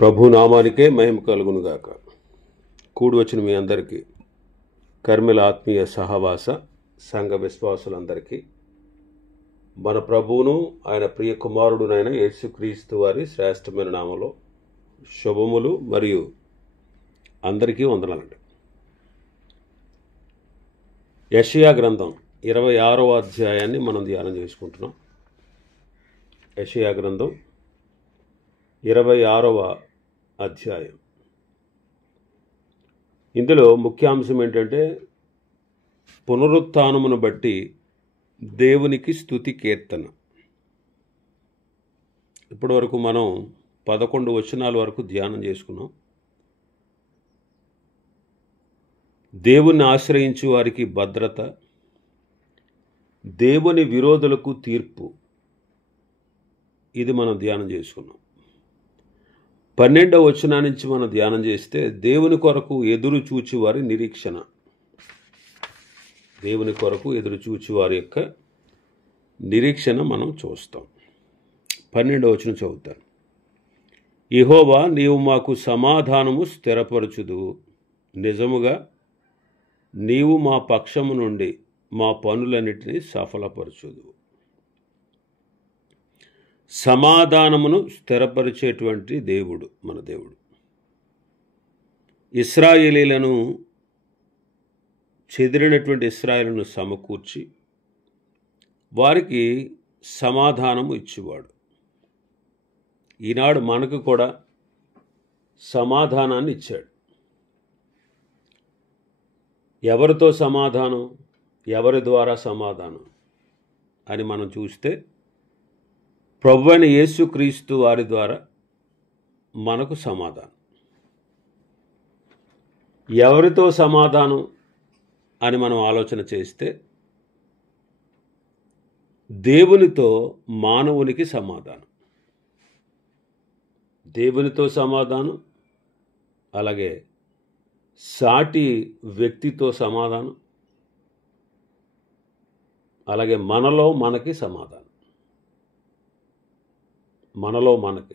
ప్రభు నామానికే మహిమ కలుగునుగాక. కూడి వచ్చిన మీ అందరికీ, కర్మిల ఆత్మీయ సహవాస సంఘ విశ్వాసులందరికీ మన ప్రభువును ఆయన ప్రియ కుమారుడునైన యేసుక్రీస్తు వారి శ్రేష్టమైన నామలో శుభములు మరియు అందరికీ వందనాలండి. యెషయా గ్రంథం 26వ అధ్యాయాన్ని మనం ధ్యానం చేసుకుంటున్నాం. యెషయా గ్రంథం 26వ అధ్యాయం. ఇందులో ముఖ్యాంశం ఏంటంటే పునరుత్థానమును బట్టి దేవునికి స్తుతి కీర్తన. ఇప్పటి వరకు మనం 11 వచనాల వరకు ధ్యానం చేసుకున్నాం. దేవుని ఆశ్రయించు వారికి భద్రత, దేవుని విరోధులకు తీర్పు, ఇది మనం ధ్యానం చేసుకున్నాం. 12వ వచనం నుంచి మనం ధ్యానం చేస్తే దేవుని కొరకు ఎదురు చూచి వారి నిరీక్షణ, దేవుని కొరకు ఎదురు చూచి వారి యొక్క నిరీక్షణ మనం చూస్తాం. 12వ వచనం చదువుతాను. యెహోవా, నీవు మాకు సమాధానము స్థిరపరచుదు, నిజముగా నీవు మా పక్షము నుండి మా పనులన్నిటినీ సఫలపరచుదు. సమాధానమును స్థిరపరిచేటువంటి దేవుడు మన దేవుడు. ఇశ్రాయేలీలను, చెదిరినటువంటి ఇశ్రాయేలును సమకూర్చి వారికి సమాధానము ఇచ్చేవాడు. ఈనాడు మనకు కూడా సమాధానాన్ని ఇచ్చాడు. ఎవరితో సమాధానం, ఎవరి ద్వారా సమాధానం అని మనం చూస్తే ప్రభువైన యేసుక్రీస్తు వారి ద్వారా మనకు సమాధానం. ఎవరితో సమాధానం అని మనం ఆలోచన చేస్తే దేవునితో మానవునికి సమాధానం. దేవునితో సమాధానం, అలాగే సాటి వ్యక్తితో సమాధానం, అలాగే మనలో మనకి సమాధానం. మనలో మనకి.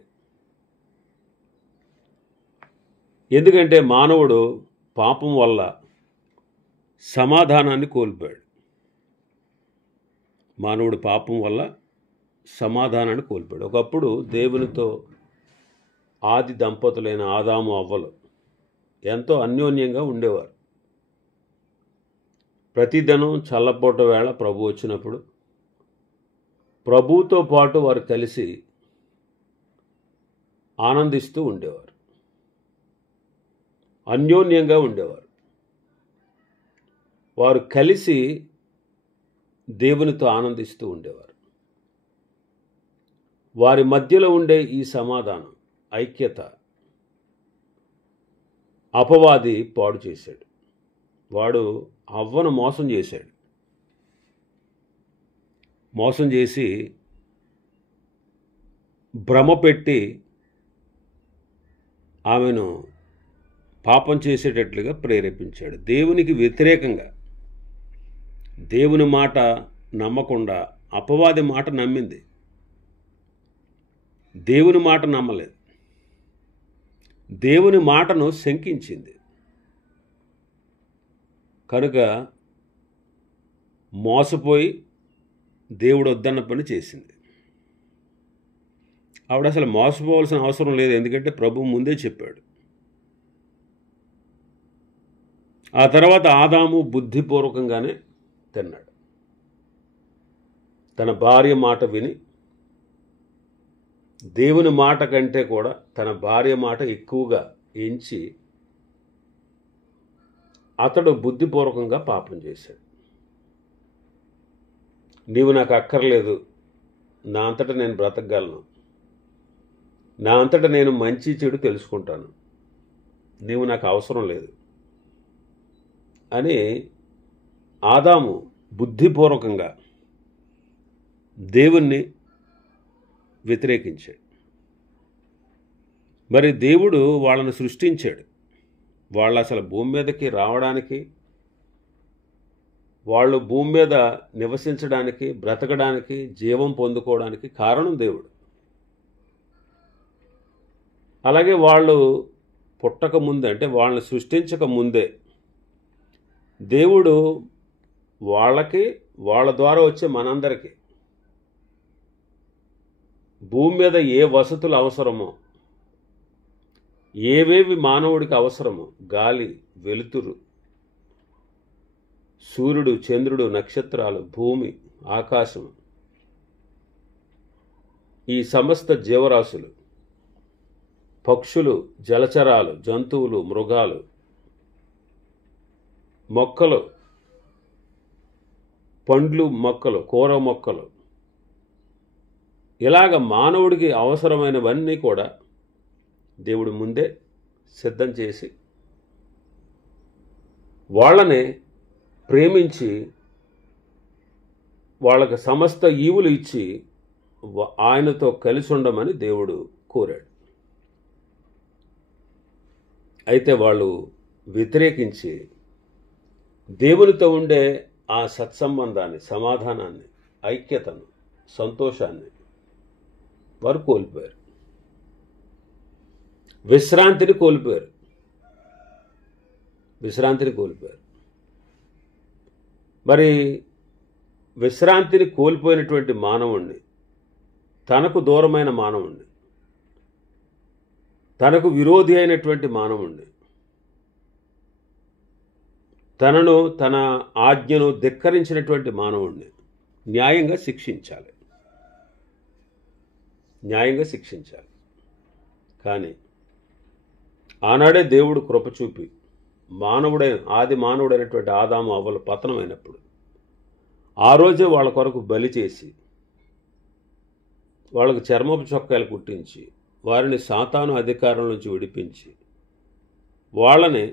ఎందుకంటే మానవుడు పాపం వల్ల సమాధానాన్ని కోల్పోయాడు. మానవుడు పాపం వల్ల సమాధానాన్ని కోల్పోయాడు. ఒకప్పుడు దేవునితో ఆది దంపతులైన ఆదాము అవ్వలు ఎంతో అన్యోన్యంగా ఉండేవారు. ప్రతిదినం చల్లపూట వేళ ప్రభు వచ్చినప్పుడు ప్రభువుతో పాటు వారు కలిసి ఆనందిస్తూ ఉండేవారు, అన్యోన్యంగా ఉండేవారు. వారు కలిసి దేవునితో ఆనందిస్తూ ఉండేవారు. వారి మధ్యలో ఉండే ఈ సమాధానం, ఐక్యత అపవాది పాడు చేశాడు. వాడు అవ్వను మోసం చేశాడు. మోసం చేసి భ్రమ పెట్టి ఆమెను పాపం చేసేటట్లుగా ప్రేరేపించాడు. దేవునికి వ్యతిరేకంగా, దేవుని మాట నమ్మకుండా అపవాది మాట నమ్మింది. దేవుని మాట నమ్మలేదు. దేవుని మాటను శంకించింది. కనుక మోసపోయి దేవుడు వద్దన్న పని చేసింది. ఆవిడ అసలు మోసపోవాల్సిన అవసరం లేదు, ఎందుకంటే ప్రభు ముందే చెప్పాడు. ఆ తర్వాత ఆదాము బుద్ధిపూర్వకంగానే తిన్నాడు. తన భార్య మాట విని, దేవుని మాట కంటే కూడా తన భార్య మాట ఎక్కువగా ఎంచి అతడు బుద్ధిపూర్వకంగా పాపం చేశాడు. నీవు నాకు అక్కర్లేదు, నా అంతటా నేను బ్రతకగలను, నా అంతటా నేను మంచి చెడు తెలుసుకుంటాను, నీవు నాకు అవసరం లేదు అని ఆదాము బుద్ధిపూర్వకంగా దేవుణ్ణి వ్యతిరేకించాడు. మరి దేవుడు వాళ్ళను సృష్టించాడు. వాళ్ళు అసలు భూమి మీదకి రావడానికి, వాళ్ళు భూమి మీద నివసించడానికి, బ్రతకడానికి, జీవం పొందుకోవడానికి కారణం దేవుడు. అలాగే వాళ్ళు పుట్టక ముందే, అంటే వాళ్ళని సృష్టించక ముందే దేవుడు వాళ్ళకి, వాళ్ళ ద్వారా వచ్చే మనందరికీ భూమి మీద ఏ వసతులు అవసరమో, ఏవేవి మానవుడికి అవసరమో, గాలి, వెలుతురు, సూర్యుడు, చంద్రుడు, నక్షత్రాలు, భూమి, ఆకాశం, ఈ సమస్త జీవరాశులు, పక్షులు, జలచరాలు, జంతువులు, మృగాలు, మొక్కలు, పండ్లు మొక్కలు, కూర మొక్కలు, ఇలాగ మానవుడికి అవసరమైనవన్నీ కూడా దేవుడు ముందే సిద్ధం చేసి వాళ్ళని ప్రేమించి వాళ్ళకి సమస్త ఈవులు ఇచ్చి ఆయనతో కలిసి ఉండమని దేవుడు కోరాడు. అయితే వాళ్ళు వ్యతిరేకించి దేవునితో ఉండే ఆ సత్సంబంధాన్ని, సమాధానాన్ని, ఐక్యతను, సంతోషాన్ని వారు కోల్పోయారు. విశ్రాంతిని కోల్పోయారు. మరి విశ్రాంతిని కోల్పోయినటువంటి మానవుణ్ణి, తనకు దూరమైన మానవుణ్ణి, తనకు విరోధి అయినటువంటి మానవుణ్ణి, తనను, తన ఆజ్ఞను ధిక్కరించినటువంటి మానవుణ్ణి న్యాయంగా శిక్షించాలి. కానీ ఆనాడే దేవుడు కృప చూపి ఆది మానవుడైనటువంటి ఆదాము అవ్వలు పతనమైనప్పుడు ఆ రోజే వాళ్ళ కొరకు బలి చేసి, వాళ్ళకు చర్మపు చొక్కాలు కుట్టించి, వారిని సాతాను అధికారం నుంచి విడిపించి, వాళ్ళని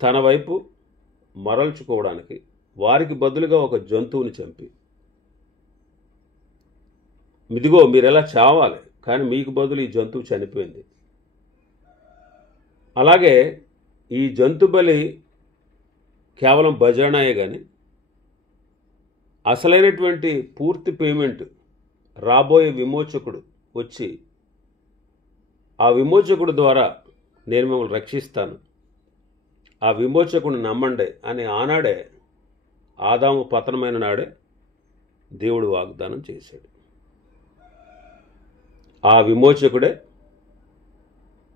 తన వైపు మరల్చుకోవడానికి వారికి బదులుగా ఒక జంతువుని చంపి, ఇదిగో మీరు ఎలా చావాలి, కానీ మీకు బదులు ఈ జంతువు చనిపోయింది. అలాగే ఈ జంతు బలి కేవలం భజనాయే కానీ అసలైనటువంటి పూర్తి పేమెంట్ రాబోయే విమోచకుడు వచ్చి, ఆ విమోచకుడు ద్వారా నేను మిమ్మల్ని రక్షిస్తాను, ఆ విమోచకుడిని నమ్మండి అని ఆనాడే, ఆదాము పతనమైన నాడే దేవుడు వాగ్దానం చేశాడు. ఆ విమోచకుడే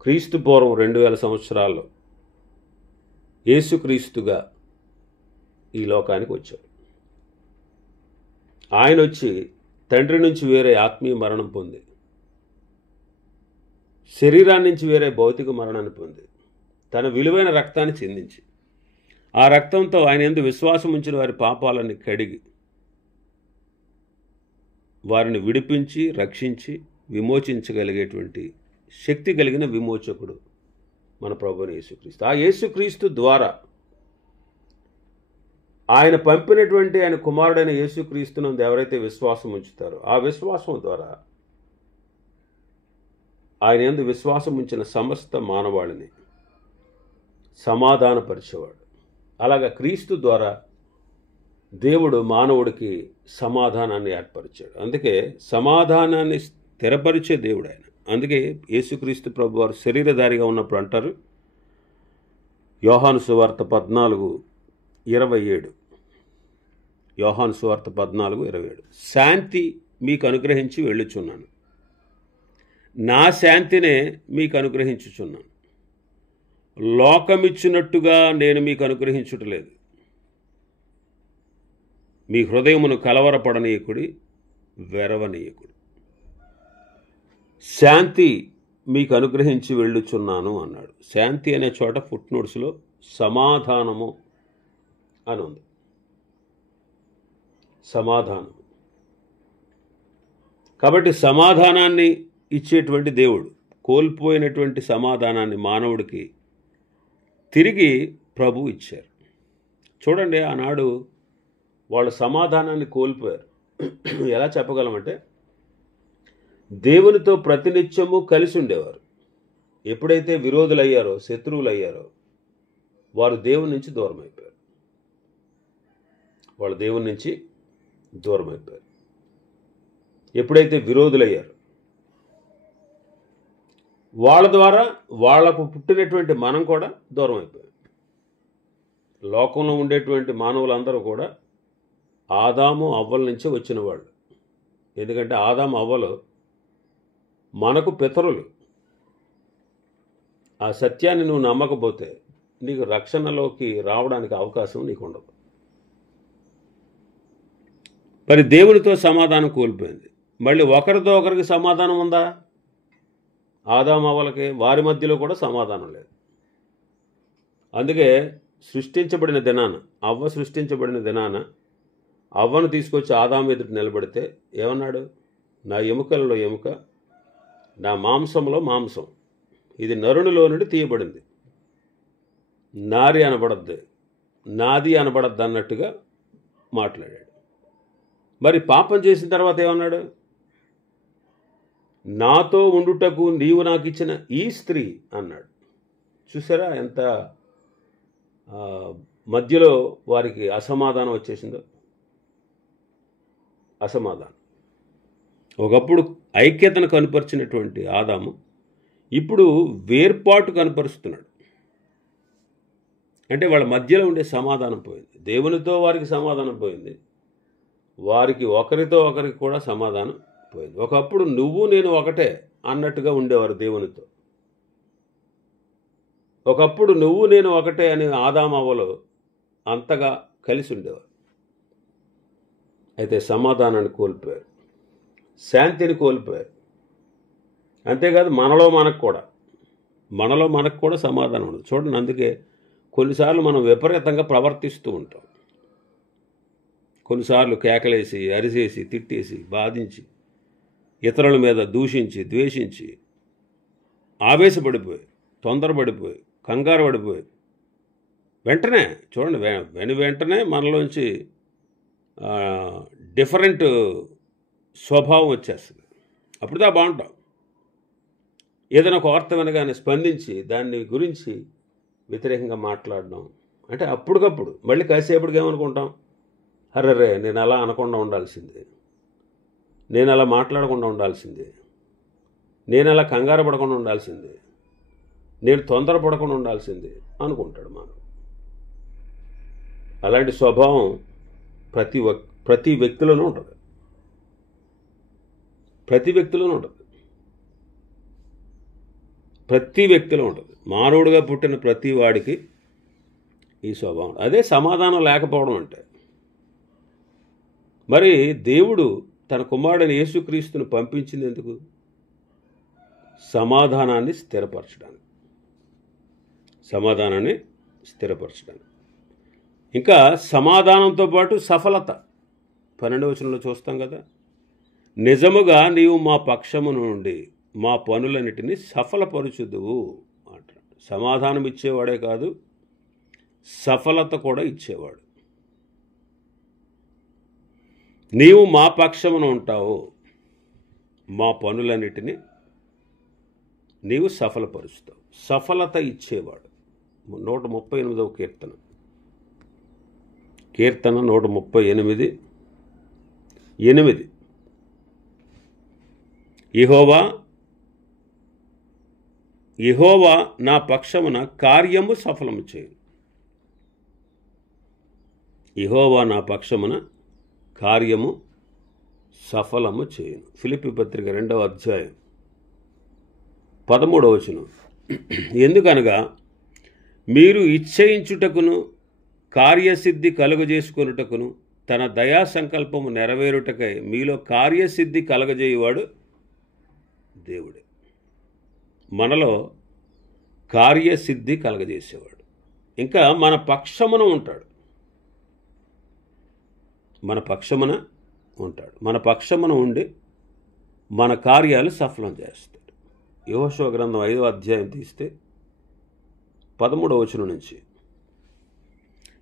క్రీస్తు పూర్వం 2000 సంవత్సరాల్లో యేసుక్రీస్తుగా ఈ లోకానికి వచ్చాడు. ఆయన వచ్చి తండ్రి నుంచి వేరే ఆత్మీయ మరణం పొంది, శరీరాన్ని నుంచి వేరే భౌతిక మరణాన్ని పొంది, తన విలువైన రక్తాన్ని చిందించి, ఆ రక్తంతో ఆయన యందు విశ్వాసం ఉంచిన వారి పాపాలన్నీ కడిగి వారిని విడిపించి, రక్షించి, విమోచించగలిగేటువంటి శక్తి కలిగిన విమోచకుడు మన ప్రభువైన యేసుక్రీస్తు. ఆ యేసుక్రీస్తు ద్వారా, ఆయన పంపినటువంటి ఆయన కుమారుడైన యేసుక్రీస్తునందు ఎవరైతే విశ్వాసం ఉంచుతారో, ఆ విశ్వాసం ద్వారా ఆయన యందు విశ్వాసం ఉంచిన సమస్త మానవాళిని సమాధానపరిచేవాడు. అలాగా క్రీస్తు ద్వారా దేవుడు మానవుడికి సమాధానాన్ని ఏర్పరిచాడు. అందుకే సమాధానాన్ని స్థిరపరిచే దేవుడు ఆయన. అందుకే యేసుక్రీస్తు ప్రభు వారు శరీరధారిగా ఉన్నప్పుడు అంటారు, యోహాను సువార్త 14:27, యోహాను సువార్త 14:27, శాంతి మీకు అనుగ్రహించి వెళ్ళుచున్నాను, నా శాంతినే మీకు అనుగ్రహించుచున్నాను, లోకమిచ్చినట్టుగా నేను మీకు అనుగ్రహించుటలేదు, మీ హృదయమును కలవరపడనీయకుడి, వెరవనీయకుడి. శాంతి మీకు అనుగ్రహించి వెళ్ళుచున్నాను అన్నాడు. శాంతి అనే చోట ఫుట్నోట్స్లో సమాధానము అని ఉంది. సమాధానం. కాబట్టి సమాధానాన్ని ఇచ్చేటువంటి దేవుడు కోల్పోయినటువంటి సమాధానాన్ని మానవుడికి తిరిగి ప్రభు ఇచ్చారు. చూడండి, ఆనాడు వాళ్ళు సమాధానాన్ని కోల్పోయారు. ఎలా చెప్పగలమంటే, దేవునితో ప్రతినిత్యము కలిసి ఉండేవారు. ఎప్పుడైతే విరోధులయ్యారో, శత్రువులయ్యారో, వారు దేవుని నుంచి దూరం అయిపోయారు. ఎప్పుడైతే విరోధులయ్యారు, వాళ్ళ ద్వారా వాళ్లకు పుట్టినటువంటి మనం కూడా దూరం అయిపోయాం. లోకంలో ఉండేటువంటి మానవులందరూ కూడా ఆదాము అవ్వల నుంచి వచ్చిన వాళ్ళు. ఎందుకంటే ఆదాము అవ్వలు మనకు పితరులు. ఆ సత్యాన్ని నువ్వు నమ్మకపోతే నీకు రక్షణలోకి రావడానికి అవకాశం నీకు ఉండదు. మరి దేవునితో సమాధానం కోల్పోయింది. మళ్ళీ ఒకరితో ఒకరికి సమాధానం ఉందా? ఆదాము అవ్వలకి వారి మధ్యలో కూడా సమాధానం లేదు. అందుకే సృష్టించబడిన దినాన, అవ్వ సృష్టించబడిన దినాన అవ్వను తీసుకొచ్చి ఆదాము ఎదుటి నిలబెడితే ఏమన్నాడు? నా ఎముకలలో ఎముక, నా మాంసంలో మాంసం, ఇది నరునిలో నుండి తీయబడింది, నారి అనబడద్దు, నాది అనబడద్దు అన్నట్టుగా మాట్లాడాడు. మరి పాపం చేసిన తర్వాత ఏమన్నాడు? నాతో ఉండుటకు నీవు నాకు ఇచ్చిన ఈ స్త్రీ అన్నాడు. చూసారా ఎంత మధ్యలో వారికి అసమాధానం వచ్చేసిందో. అసమాధానం. ఒకప్పుడు ఐక్యతను కనపరిచినటువంటి ఆదాము ఇప్పుడు వేర్పాటు కనపరుస్తున్నాడు. అంటే వాళ్ళ మధ్యలో ఉండే సమాధానం పోయింది. దేవునితో వారికి సమాధానం పోయింది, వారికి ఒకరితో ఒకరికి కూడా సమాధానం పోయింది. ఒకప్పుడు నువ్వు నేను ఒకటే అన్నట్టుగా ఉండేవారు దేవునితో. ఒకప్పుడు నువ్వు నేను ఒకటే అని ఆదాము అవ్వలు అంతగా కలిసి ఉండేవారు. అయితే సమాధానాన్ని కోల్పోయారు, శాంతిని కోల్పోయారు. అంతేకాదు మనలో మనకు కూడా సమాధానం ఉండదు. చూడండి, అందుకే కొన్నిసార్లు మనం విపరీతంగా ప్రవర్తిస్తూ ఉంటాం. కొన్నిసార్లు కేకలేసి, అరిసేసి, తిట్టేసి, బాధించి, ఇతరుల మీద దూషించి, ద్వేషించి, ఆవేశపడిపోయి, తొందరపడిపోయి, కంగారు పడిపోయి, వెంటనే చూడండి వెంటనే మనలోంచి డిఫరెంట్ స్వభావం వచ్చేస్తుంది. అప్పుడుదా బాగుంటాం. ఏదైనా ఒక వార్త వినగానే స్పందించి దాన్ని గురించి వ్యతిరేకంగా మాట్లాడడం అంటే అప్పటికప్పుడు. మళ్ళీ కాసేపటికి ఏమనుకుంటాం? అర్రరే, నేను అలా అనకుండా ఉండాల్సిందే, నేను అలా మాట్లాడకుండా ఉండాల్సిందే, నేను అలా కంగారు పడకుండా ఉండాల్సిందే, నేను తొందరపడకుండా ఉండాల్సిందే అనుకుంటాడు మనం. అలాంటి స్వభావం ప్రతి వ్యక్తిలోనూ ఉంటుంది. ప్రతి వ్యక్తిలో ఉంటుంది. మానవుడిగా పుట్టిన ప్రతి వాడికి ఈ స్వభావం. అదే సమాధానం లేకపోవడం అంటే. మరి దేవుడు తన కుమారుడైన యేసుక్రీస్తును పంపించింది ఎందుకు? సమాధానాన్ని స్థిరపరచడానికి. ఇంకా సమాధానంతో పాటు సఫలత. 12వ వచనంలో చూస్తాం కదా, నిజముగా నీవు మా పక్షము నుండి మా పనులన్నిటినీ సఫలపరుచుదువు అంటాడు. సమాధానం ఇచ్చేవాడే కాదు, సఫలత కూడా ఇచ్చేవాడు. నీవు మా పక్షమున ఉంటావు, మా పనులన్నిటినీ నీవు సఫలపరుస్తావు. సఫలత ఇచ్చేవాడు. 138వ కీర్తన 138:8 యెహోవా నా పక్షమున కార్యము సఫలము చేయు. యెహోవా నా పక్షమున కార్యము సఫలము చేయను. ఫిలిప్పీ పత్రిక 2వ అధ్యాయం 13వ వచనం. ఎందుకనగా మీరు ఇచ్చయించుటకును కార్యసిద్ధి కలుగజేసుకొనుటకును తన దయా సంకల్పము నెరవేరుటకై మీలో కార్యసిద్ధి కలగజేయువాడు దేవుడే. మనలో కార్యసిద్ధి కలగజేసేవాడు. ఇంకా మన పక్షమున ఉంటాడు. మన పక్షమున ఉండి మన కార్యాలు సఫలం చేస్తాడు. యెహోషువ గ్రంథం 5వ అధ్యాయం తీస్తే 13వ వచనం నుంచి,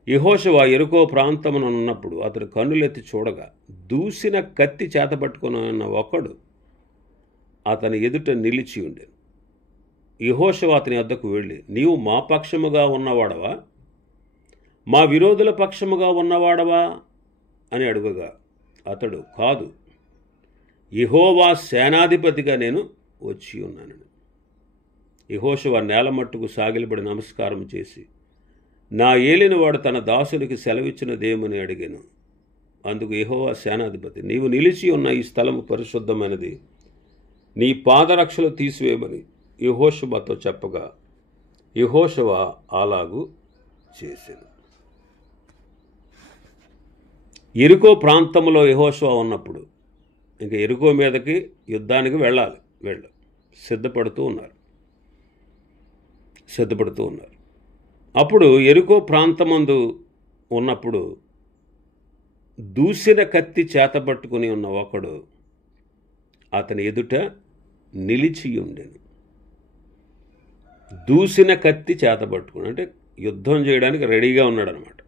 యెహోషువ యెరికో ప్రాంతమున ఉన్నప్పుడు అతడు కన్నులెత్తి చూడగా దూసిన కత్తి చేతపట్టుకుని ఉన్న ఒకడు అతని ఎదుట నిలిచి ఉండెను. యెహోషువ అతని వద్దకు వెళ్ళి, నీవు మా పక్షముగా ఉన్నవాడవా, మా విరోధుల పక్షముగా ఉన్నవాడవా అని అడుగగా అతడు, కాదు, యెహోవా సేనాధిపతిగా నేను వచ్చి ఉన్నానని. యెహోషువ నేల మట్టుకు సాగిలపడి నమస్కారం చేసి, నా ఏలినవాడు తన దాసునికి సెలవిచ్చినదేమని అడిగాను. అందుకు యెహోవా సేనాధిపతి, నీవు నిలిచి ఉన్న ఈ స్థలము పరిశుద్ధమైనది, నీ పాదరక్షలు తీసివేయమని యెహోషువతో చెప్పగా యెహోషువ అలాగు చేశాను. యెరికో ప్రాంతంలో యెహోషువ ఉన్నప్పుడు ఇంకా యెరికో మీదకి యుద్ధానికి వెళ్ళాలి. సిద్ధపడుతూ ఉన్నారు. అప్పుడు యెరికో ప్రాంతమందు ఉన్నప్పుడు దూసిన కత్తి చేతపట్టుకుని ఉన్న ఒకడు అతని ఎదుట నిలిచి ఉండెను. దూసిన కత్తి చేతపట్టుకుని అంటే యుద్ధం చేయడానికి రెడీగా ఉన్నాడు అనమాట.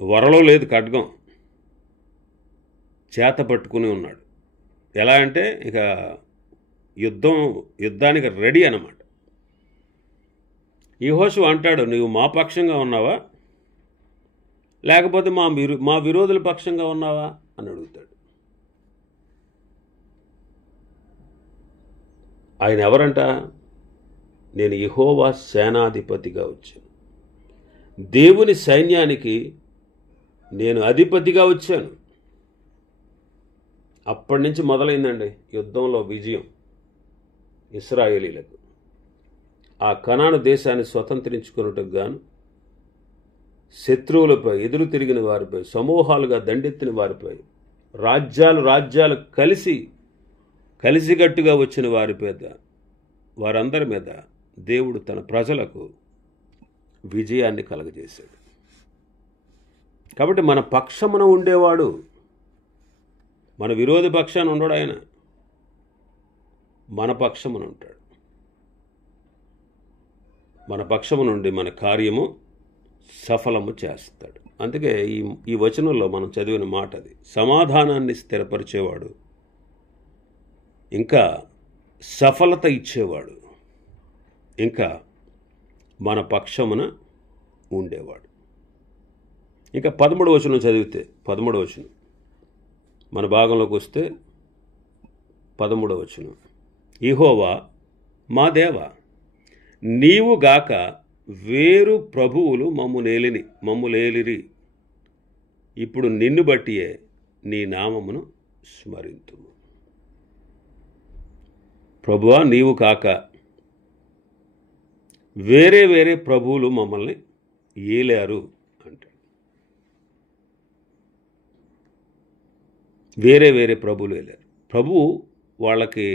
వరలో లేదు, ఖడ్గం చేత పట్టుకుని ఉన్నాడు. ఎలా అంటే ఇక యుద్ధానికి రెడీ అన్నమాట. యెహోషువ అంటాడు, నీవు మా పక్షంగా ఉన్నావా లేకపోతే మా విరోధుల పక్షంగా ఉన్నావా అని అడుగుతాడు. ఆయన ఎవరంట? నేను యెహోవా సేనాధిపతిగా వచ్చాను, దేవుని సైన్యానికి నేను అధిపతిగా వచ్చాను. అప్పటి నుంచి మొదలైందండి యుద్ధంలో విజయం ఇశ్రాయేలీలకు. ఆ కనాను దేశాన్ని స్వతంత్రించుకున్నట్టుకు గాను శత్రువులపై ఎదురు తిరిగిన వారిపై, సమూహాలుగా దండెత్తిన వారిపై, రాజ్యాలు కలిసిగట్టుగా వచ్చిన వారందరి మీద దేవుడు తన ప్రజలకు విజయాన్ని కలగజేశాడు. కాబట్టి మన పక్షమున ఉండేవాడు, మన విరోధి పక్షాన ఉండడు. ఆయన మన పక్షమున ఉంటాడు. మన పక్షము నుండి మన కార్యము సఫలము చేస్తాడు. అందుకే ఈ వచనంలో మనం చదివిన మాట అది. సమాధానాన్ని స్థిరపరిచేవాడు, ఇంకా సఫలత ఇచ్చేవాడు, ఇంకా మన పక్షమున ఉండేవాడు. ఇంకా 13వ వచనం చదివితే, 13వ వచనం మన భాగంలోకి వస్తే 13వ వచనం, యెహోవా మా దేవా, నీవు గాక వేరు ప్రభువులు మమ్ములేలిరి. ఇప్పుడు నిన్ను బట్టియే నీ నామమును స్మరింతుము. ప్రభువా, నీవు కాక వేరే ప్రభువులు మమ్మల్ని ఏలారు అంటాడు. వేరే ప్రభువులు ఏలారు. ప్రభువు వాళ్ళకి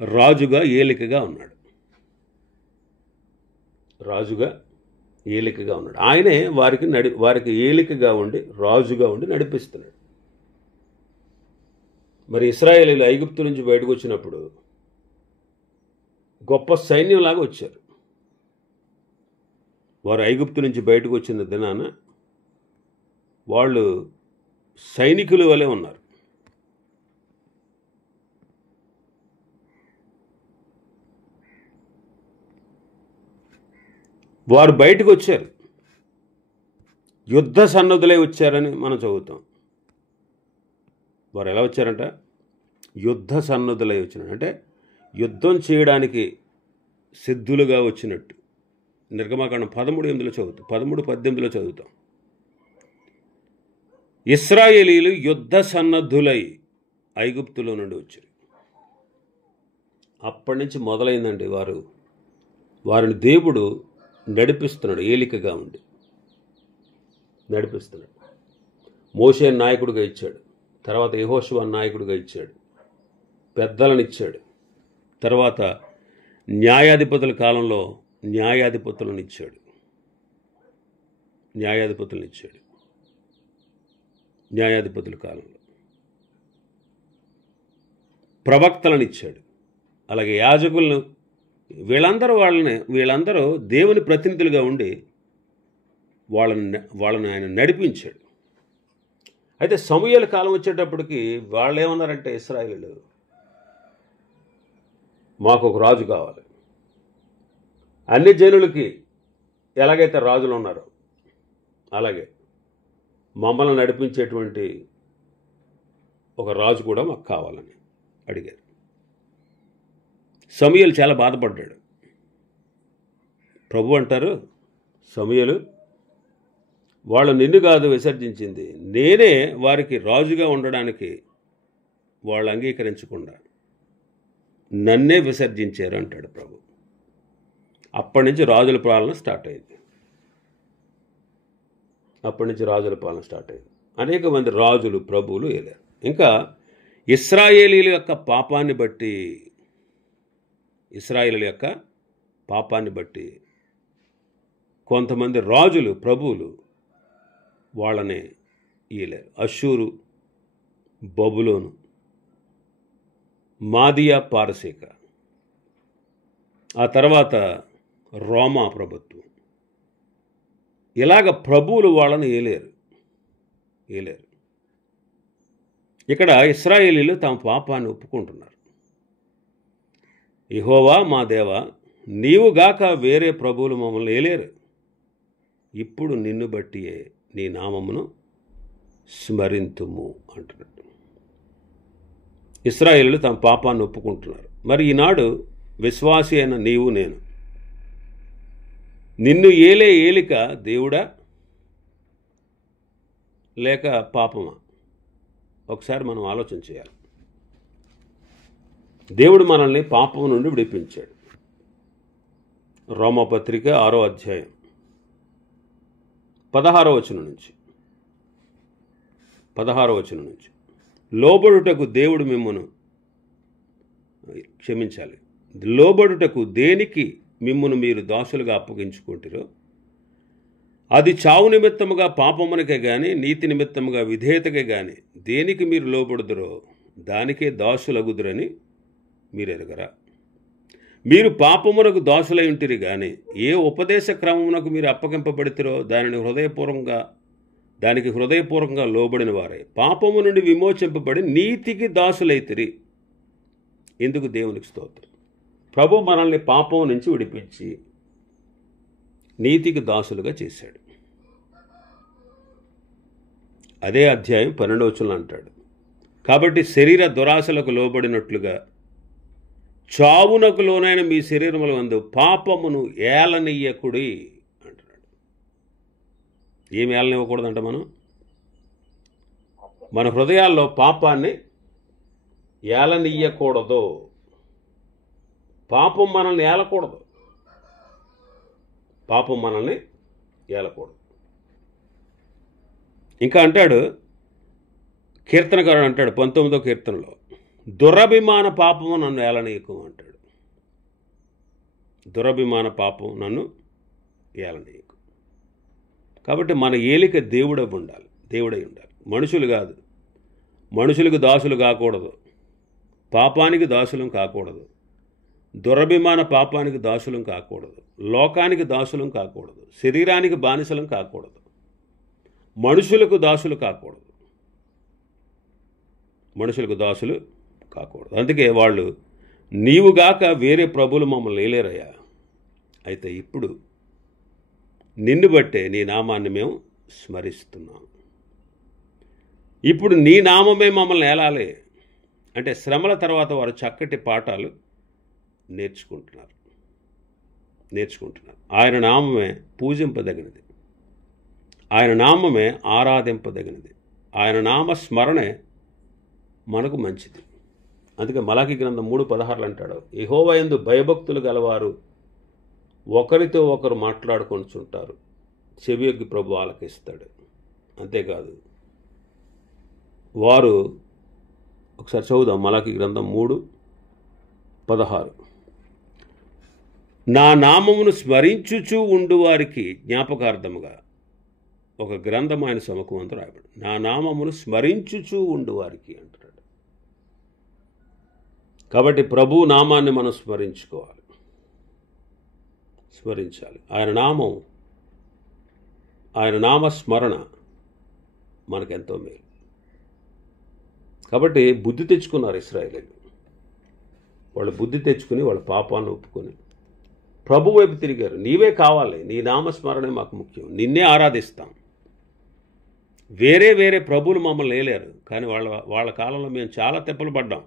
రాజుగా ఏలికగా ఉన్నాడు. ఆయనే వారికి ఏలికగా ఉండి రాజుగా ఉండి నడిపిస్తున్నాడు. మరి ఇశ్రాయేలీలు ఐగుప్తు నుంచి బయటకు వచ్చినప్పుడు గొప్ప సైన్యంలాగా వచ్చారు. వారు ఐగుప్తు నుంచి బయటకు వచ్చిన దినాన వాళ్ళు సైనికుల వలె ఉన్నారు. వారు బయటకు వచ్చారు, యుద్ధ సన్నద్ధులై వచ్చారని మనం చదువుతాం. వారు ఎలా వచ్చారంట? యుద్ధ సన్నద్ధులై వచ్చినారు, అంటే యుద్ధం చేయడానికి సిద్ధులుగా వచ్చినట్టు. నిర్గమాకాండం 13:8 చదువుతాం, 13:18 చదువుతాం. ఇశ్రాయేలీలు యుద్ధ సన్నద్ధులై ఐగుప్తులో నుండి వచ్చారు. అప్పటి నుంచి మొదలైందండి. వారిని దేవుడు నడిపిస్తున్నాడు, ఏలికగా ఉండి నడిపిస్తున్నాడు. మోషే నాయకుడిగా ఇచ్చాడు, తర్వాత యెహోషువ నాయకుడిగా ఇచ్చాడు, పెద్దలనిచ్చాడు. తర్వాత న్యాయాధిపతుల కాలంలో న్యాయాధిపతులను ఇచ్చాడు. న్యాయాధిపతుల కాలంలో ప్రవక్తలను ఇచ్చాడు. అలాగే యాజకులను, వీళ్ళందరూ దేవుని ప్రతినిధులుగా ఉండి వాళ్ళని ఆయన నడిపించాడు. అయితే సమూయేలు కాలం వచ్చేటప్పటికి వాళ్ళు ఏమన్నారంటే, ఇశ్రాయేలీయులు, మాకు ఒక రాజు కావాలి. అన్ని జనులకి ఎలాగైతే రాజులు ఉన్నారో అలాగే మమ్మల్ని నడిపించేటువంటి ఒక రాజు కూడా మాకు కావాలని అడిగారు. సమూయేలు చాలా బాధపడ్డాడు. ప్రభు అంటారు, సమూయేలు, వాళ్ళు నిన్ను కాదు విసర్జించింది, నేనే వారికి రాజుగా ఉండడానికి వాళ్ళు అంగీకరించకుండా నన్నే విసర్జించారు అంటాడు ప్రభు. అప్పటి నుంచి రాజుల పాలన స్టార్ట్ అయింది. అనేక మంది రాజులు, ప్రభువులు ఏలారు. ఇంకా ఇశ్రాయేలీల యొక్క పాపాన్ని బట్టి కొంతమంది రాజులు, ప్రభువులు వాళ్ళని ఏలారు. అష్షూరు, బబులోను, మాదియా పారసీక, ఆ తర్వాత రోమా ప్రభుత్వం. ఇలాగ ప్రభువులు వాళ్ళని ఏలేరు. ఇక్కడ ఇశ్రాయేలీలు తమ పాపాన్ని ఒప్పుకుంటున్నారు. యెహోవా మా దేవా, నీవుగాక వేరే ప్రభువులు మమ్మల్ని ఏలేరు. ఇప్పుడు నిన్ను బట్టియే నీ నామమును స్మరింతుము అంటున్నాడు. ఇశ్రాయేలీలు తమ పాపాన్ని ఒప్పుకుంటున్నారు. మరి ఈనాడు విశ్వాసి అయిన నీవు, నేను, నిన్ను ఏలే ఏలిక దేవుడా లేక పాపమా? ఒకసారి మనం ఆలోచన చేయాలి. దేవుడు మనల్ని పాపం నుండి విడిపించాడు. రోమపత్రిక 6వ అధ్యాయం 16వ వచనం నుంచి లోబడుటకు దేవుడు లోబడుటకు దేనికి మిమ్మును మీరు దాసులుగా అప్పగించుకుంటారో అది చావు నిమిత్తముగా పాపమునకే గాని నీతి నిమిత్తముగా విధేయతకే గాని దేనికి మీరు లోబడుదురో దానికే దాసులగుదురని మీరు ఎరగరా? మీరు పాపమునకు దాసులై ఉంటిరి గాని ఏ ఉపదేశ క్రమమునకు మీరు అప్పగింపబడితిరో దానికి హృదయపూర్వకంగా లోబడిన వారే పాపము నుండి విమోచింపబడి నీతికి దాసులైతిరి. ఎందుకు? దేవునికి స్తోత్రం. ప్రభు మనల్ని పాపం నుంచి విడిపించి నీతికి దాసులుగా చేశాడు. అదే అధ్యాయం 12వ వచనంలో అంటాడు, కాబట్టి శరీర దురాశలకు లోబడినట్లుగా చావునకు లోనైన మీ శరీరముల యందు పాపమును ఏలనియ్యకుడి అంటున్నాడు. ఏమి ఏలనివ్వకూడదంట? మన హృదయాల్లో పాపాన్ని ఏలనియ్యకూడదు. పాపం మనల్ని ఏలకూడదు. ఇంకా అంటాడు, కీర్తనకారుడు అంటాడు 19వ కీర్తనలో, దురభిమాన పాపము నన్ను ఏలనీయకు అంటాడు. దురభిమాన పాపం నన్ను ఏలనీయకు. కాబట్టి మన ఏలిక దేవుడై ఉండాలి. మనుషులు కాదు. మనుషులకు దాసులు కాకూడదు. పాపానికి దాసులం కాకూడదు. దురభిమాన పాపానికి దాసులం కాకూడదు. లోకానికి దాసులం కాకూడదు. శరీరానికి బానిసలం కాకూడదు. మనుషులకు దాసులు కాకూడదు. అందుకే వాళ్ళు నీవుగాక వేరే ప్రభులు మమ్మల్ని ఏలేరయ్యా. అయితే ఇప్పుడు నిన్ను బట్టే నీ నామాన్ని మేము స్మరిస్తున్నాం. ఇప్పుడు నీ నామమే మమ్మల్ని ఏలాలి అంటే శ్రమల తర్వాత వారు చక్కటి పాఠాలు నేర్చుకుంటున్నారు. ఆయన నామమే పూజింపదగినది. ఆయన నామమే ఆరాధింపదగినది. ఆయన నామ స్మరణే మనకు మంచిది. అందుకే మలాకి గ్రంథం 3:16 అంటాడు, యెహోవా యందు భయభక్తులు గలవారు ఒకరితో ఒకరు మాట్లాడుకొనుచుంటారు, చెవియొగ్గి ప్రభు ఆలకిస్తాడు. అంతేకాదు, వారు ఒకసారి చదువుదాం మలాకి గ్రంథం 3:16, నా నామమును స్మరించుచూ ఉండు వారికి జ్ఞాపకార్థముగా ఒక గ్రంథం ఆయన సముఖమంతా రాయబడి, నా నామమును స్మరించుచూ ఉండు వారికి అంటున్నాడు. కాబట్టి ప్రభు నామాన్ని మనం స్మరించాలి. ఆయన నామ స్మరణ మనకెంతో మేలు. కాబట్టి బుద్ధి తెచ్చుకున్నారు ఇశ్రాయేలీయులు. వాళ్ళు బుద్ధి తెచ్చుకుని వాళ్ళ పాపాన్ని ఒప్పుకొని ప్రభు వైపు తిరిగారు. నీవే కావాలి, నీ నామస్మరణే మాకు ముఖ్యం, నిన్నే ఆరాధిస్తాం. వేరే వేరే ప్రభువులు మమ్మల్ని లేలేరు, కానీ వాళ్ళ కాలంలో మేము చాలా తెప్పలు పడ్డాం.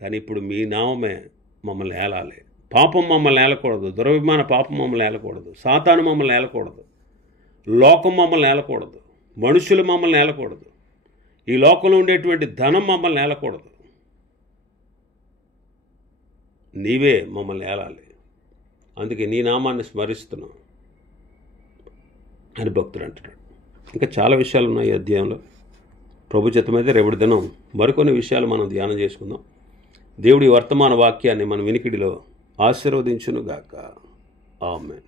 కానీ ఇప్పుడు మీ నామమే మమ్మల్ని ఏలాలి. పాపం మమ్మల్ని ఏలకూడదు, దురభిమాన పాపం మమ్మల్ని ఏలకూడదు, సాతాను మమ్మల్ని ఏలకూడదు, లోకం మమ్మల్ని ఏలకూడదు, మనుషులు మమ్మల్ని ఏలకూడదు, ఈ లోకంలో ఉండేటువంటి ధనం మమ్మల్ని ఏలకూడదు. నీవే మమ్మల్ని ఏలాలి. అందుకే నీ నామాన్ని స్మరిస్తున్నాం అని భక్తుడు అంటున్నాడు. ఇంకా చాలా విషయాలు ఉన్నాయి ఈ అధ్యాయంలో. ప్రభు చిత్తమైతే రేపటి దినం మరికొన్ని విషయాలు మనం ధ్యానం చేసుకుందాం. దేవుడి వర్తమాన వాక్యాన్ని మన వినికిడిలో ఆశీర్వదించునుగాక. ఆమేన్.